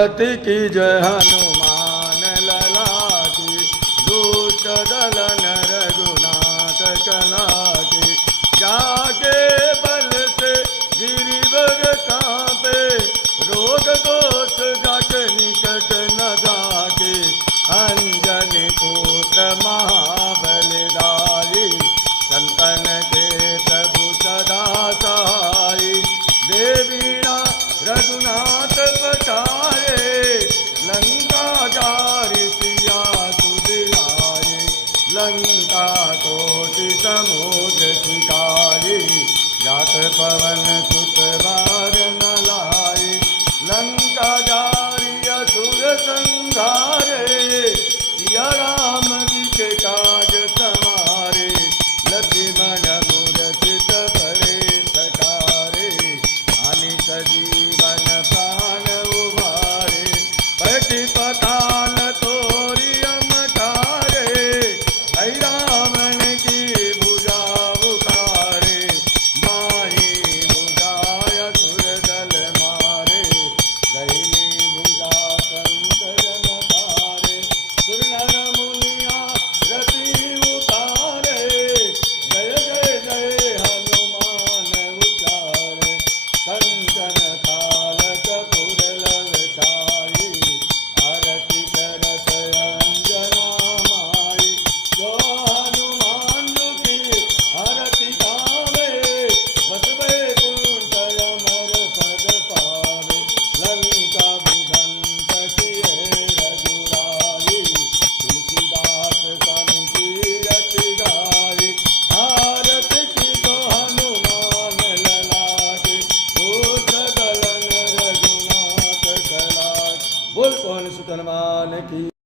पति की जय हनुमान लला की, दुष्ट दलन रघुनाथ कला की। जाके बल से गिरिवर कांपे, रोग दोष जग निकट न जाके। अंजनी पुत्र महाबलदाई, संतन के प्रभु सदा सहाई। देवीणा रघुनाथ पठारे, लंका जारि सिया सुदिलाए। लंका कोटि समुद्र शिकारी, जात पवन सुत बार न लाए। लंका जारि असुर संहारे, सिया राम जी के काज समारे। लक्ष्मण मूरछित परे सकारे, हानि सजीवन प्राण उबारे। पति पताल तोरी अमकारे, ऐ रावण की भुजा उखारे। माही भुजाय असुर दल मारे, दैनी भुजा संत जन तारे। सुर नर मुनिया रति उतारे, जय जय जय हनुमान उचारे। कंचन थाल कपूर लव छाई, आरती करत अंजना माई। जो हनुमान की आरती गावे, बस बैकुंठ अमर पद पावे। लंका विध्वंस किए रघुराई, तुलसीदास स्वामी की रति गाई। आरती की तो हनुमान लला की, दूत दलन रघुनाथ कला। बोल पवन सुत हनुमान की।